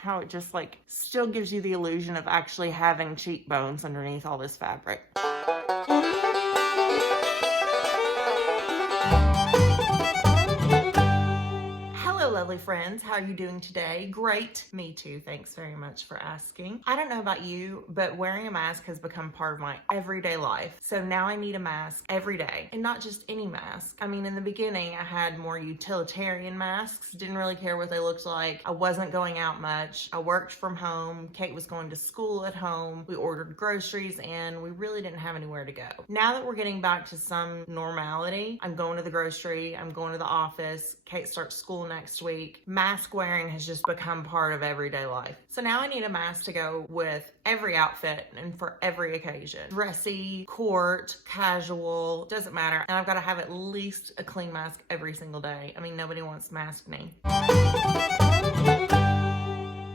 how it just like still gives you the illusion of actually having cheekbones underneath all this fabric. Lovely friends, how are you doing today? Great. Me too. Thanks very much for asking. I don't know about you, but wearing a mask has become part of my everyday life. So now I need a mask every day, and not just any mask. I mean, in the beginning, I had more utilitarian masks. Didn't really care what they looked like. I wasn't going out much. I worked from home. Kate was going to school at home. We ordered groceries and we really didn't have anywhere to go. Now that we're getting back to some normality, I'm going to the grocery, I'm going to the office. Kate starts school next week. Mask wearing has just become part of everyday life. So now I need a mask to go with every outfit and for every occasion. Dressy, court, casual, doesn't matter. And I've got to have at least a clean mask every single day. I mean, nobody wants to mask me.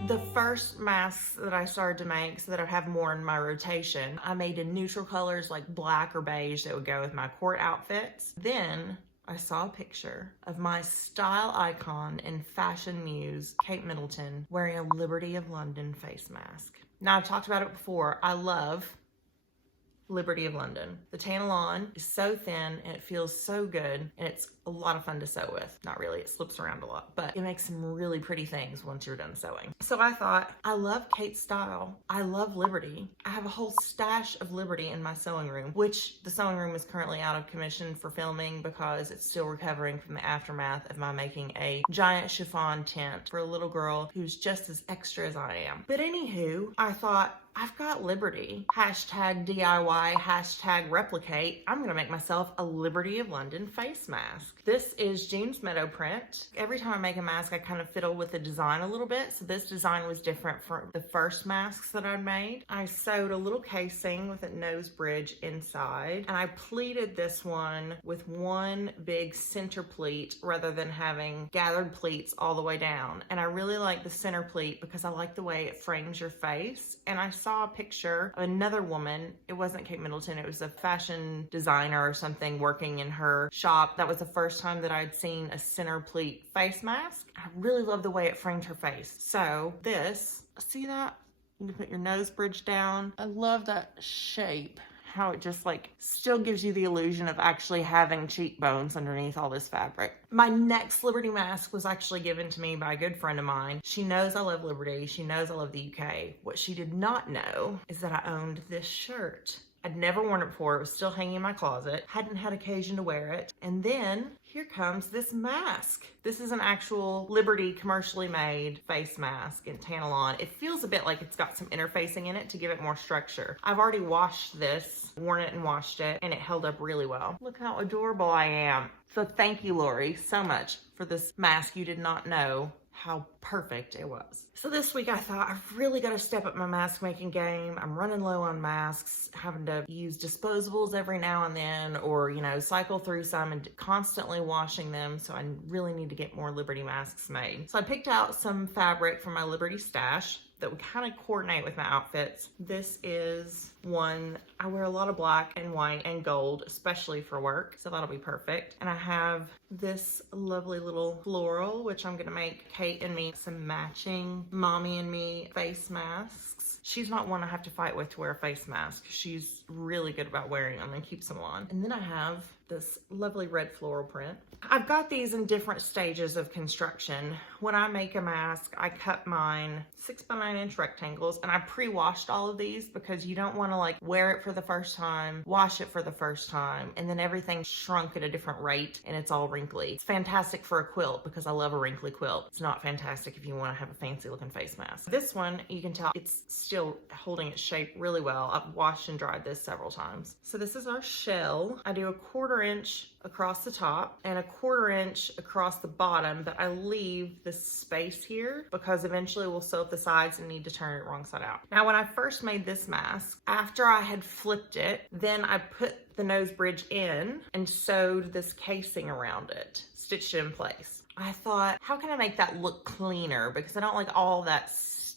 The first masks that I started to make so that I'd have more in my rotation, I made in neutral colors like black or beige that would go with my court outfits. Then I saw a picture of my style icon and fashion muse, Kate Middleton, wearing a Liberty of London face mask. Now, I've talked about it before. I love Liberty of London. The Tantalon is so thin and it feels so good, and it's a lot of fun to sew with. Not really, it slips around a lot, but it makes some really pretty things once you're done sewing. So I thought, I love Kate's style. I love Liberty. I have a whole stash of Liberty in my sewing room, which the sewing room is currently out of commission for filming because it's still recovering from the aftermath of my making a giant chiffon tent for a little girl who's just as extra as I am. But anywho, I thought, I've got Liberty, hashtag DIY, hashtag replicate. I'm gonna make myself a Liberty of London face mask. This is June's Meadow print. Every time I make a mask, I kind of fiddle with the design a little bit. So this design was different from the first masks that I'd made. I sewed a little casing with a nose bridge inside, and I pleated this one with one big center pleat rather than having gathered pleats all the way down. And I really like the center pleat because I like the way it frames your face. And I saw a picture of another woman. It wasn't Kate Middleton, it was a fashion designer or something working in her shop. That was the first time that I'd seen a center pleat face mask. I really love the way it framed her face. So this, see that? You can put your nose bridge down. I love that shape. How it just like still gives you the illusion of actually having cheekbones underneath all this fabric. My next Liberty mask was actually given to me by a good friend of mine. She knows I love Liberty. She knows I love the UK. What she did not know is that I owned this shirt. I'd never worn it before. It was still hanging in my closet. Hadn't had occasion to wear it. And then here comes this mask. This is an actual Liberty commercially made face mask in Tantalon. It feels a bit like it's got some interfacing in it to give it more structure. I've already washed this, worn it and washed it, and it held up really well. Look how adorable I am. So thank you, Lori, so much for this mask. You did not know how perfect it was. So this week I thought, I've really got to step up my mask making game. I'm running low on masks, having to use disposables every now and then, or, you know, cycle through some and constantly washing them. So I really need to get more Liberty masks made. So I picked out some fabric from my Liberty stash that would kind of coordinate with my outfits. This is one, I wear a lot of black and white and gold, especially for work, so that'll be perfect. And I have this lovely little floral, which I'm gonna make Kate and me some matching mommy and me face masks. She's not one I have to fight with to wear a face mask. She's really good about wearing them and keeps them on. And then I have this lovely red floral print. I've got these in different stages of construction. When I make a mask, I cut mine 6 by 9 inch rectangles, and I pre-washed all of these because you don't want to like wear it for the first time, wash it for the first time, and then everything's shrunk at a different rate and it's all wrinkly. It's fantastic for a quilt because I love a wrinkly quilt. It's not fantastic if you want to have a fancy looking face mask. This one, you can tell it's still holding its shape really well. I've washed and dried this several times. So this is our shell. I do a 1/4 inch across the top and a 1/4 inch across the bottom, but I leave this space here because eventually we'll sew up the sides and need to turn it wrong side out. Now, when I first made this mask, after I had flipped it, then I put the nose bridge in and sewed this casing around it, stitched it in place. I thought, how can I make that look cleaner? Because I don't like all that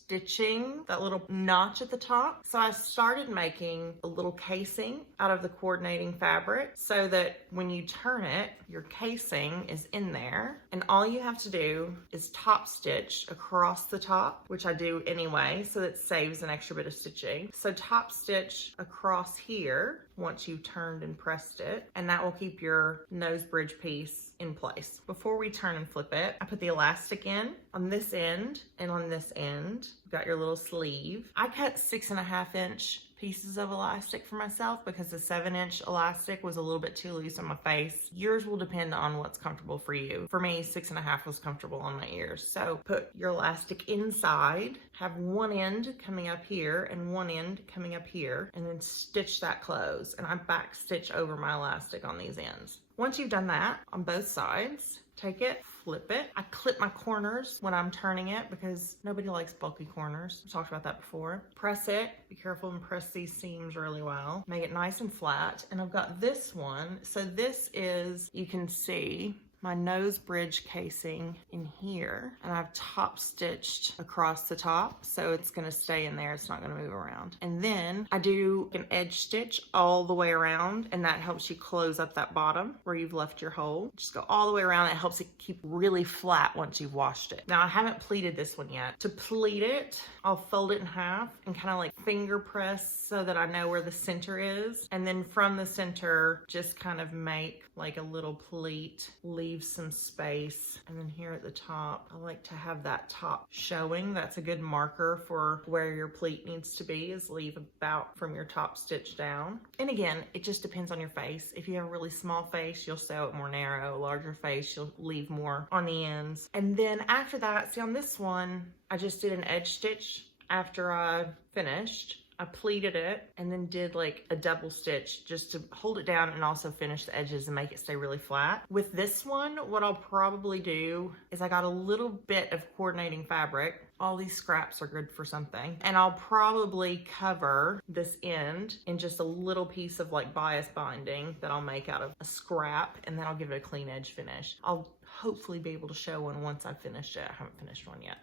stitching that little notch at the top. So I started making a little casing out of the coordinating fabric so that when you turn it, your casing is in there. And all you have to do is top stitch across the top, which I do anyway, so that saves an extra bit of stitching. So top stitch across here once you've turned and pressed it, and that will keep your nose bridge piece in place. Before we turn and flip it, I put the elastic in on this end and on this end. You've got your little sleeve. I cut 6.5 inch pieces of elastic for myself because the 7-inch elastic was a little bit too loose on my face. Yours will depend on what's comfortable for you. For me, 6.5 was comfortable on my ears. So put your elastic inside, have one end coming up here and one end coming up here, and then stitch that close. And I back stitch over my elastic on these ends. Once you've done that on both sides, take it, flip it. I clip my corners when I'm turning it because nobody likes bulky corners. I've talked about that before. Press it. Be careful and press these seams really well. Make it nice and flat. And I've got this one. So this is, you can see, my nose bridge casing in here, and I've top stitched across the top, so it's gonna stay in there, it's not gonna move around. And then I do an edge stitch all the way around, and that helps you close up that bottom where you've left your hole. Just go all the way around. It helps it keep really flat once you've washed it. Now I haven't pleated this one yet. To pleat it, I'll fold it in half and kind of like finger press so that I know where the center is. And then from the center, just kind of make like a little pleat, leave some space. And then here at the top, I like to have that top showing. That's a good marker for where your pleat needs to be, is leave about from your top stitch down. And again, it just depends on your face. If you have a really small face, you'll sew it more narrow. A larger face, you'll leave more on the ends. And then after that, see on this one, I just did an edge stitch after I finished. I pleated it and then did like a double stitch just to hold it down and also finish the edges and make it stay really flat. With this one, what I'll probably do is I got a little bit of coordinating fabric. All these scraps are good for something. And I'll probably cover this end in just a little piece of like bias binding that I'll make out of a scrap, and then I'll give it a clean edge finish. I'll hopefully be able to show one once I've finished it. I haven't finished one yet.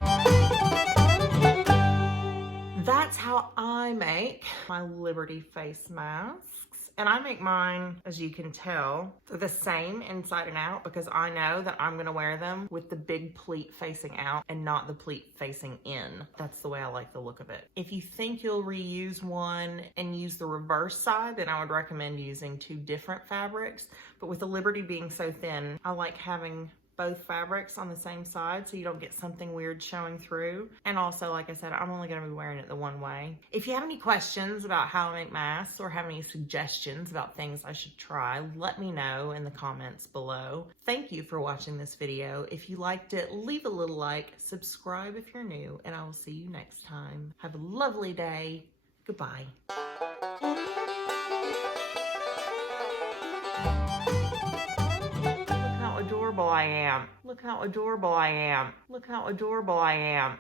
That's how I make my Liberty face masks. And I make mine, as you can tell, they're the same inside and out because I know that I'm gonna wear them with the big pleat facing out and not the pleat facing in. That's the way I like the look of it. If you think you'll reuse one and use the reverse side, then I would recommend using 2 different fabrics. But with the Liberty being so thin, I like having both fabrics on the same side so you don't get something weird showing through. And also, like I said, I'm only gonna be wearing it the one way. If you have any questions about how I make masks or have any suggestions about things I should try, let me know in the comments below. Thank you for watching this video. If you liked it, leave a little like, subscribe if you're new, and I will see you next time. Have a lovely day. Goodbye. Adorable I am. Look how adorable I am. Look how adorable I am.